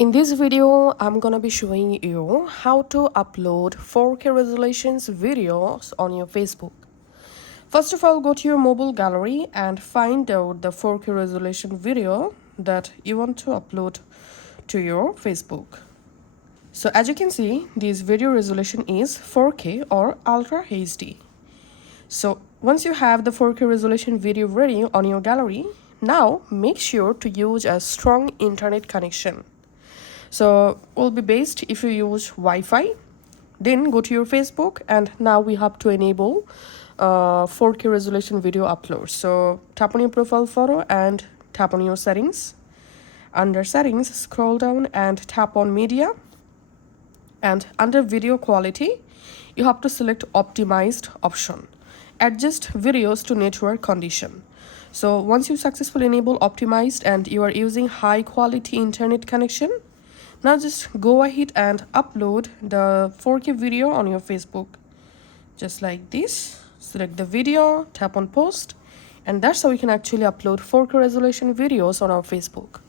In this video, I'm gonna be showing you how to upload 4K resolutions videos on your Facebook. First of all, go to your mobile gallery and find out the 4K resolution video that you want to upload to your Facebook. So as you can see, this video resolution is 4K or Ultra HD. So once you have the 4K resolution video ready on your gallery, now make sure to use a strong internet connection. So will be best if you use Wi-Fi. Then go to your Facebook and now we have to enable 4K resolution video upload. So tap on your profile photo and tap on your settings. Under settings, scroll down and tap on media. And under video quality, you have to select optimized option. Adjust videos to network condition. So once you successfully enable optimized and you are using high quality internet connection, now just go ahead and upload the 4K video on your Facebook. Just like this, select the video, tap on post, and that's how we can actually upload 4K resolution videos on our Facebook.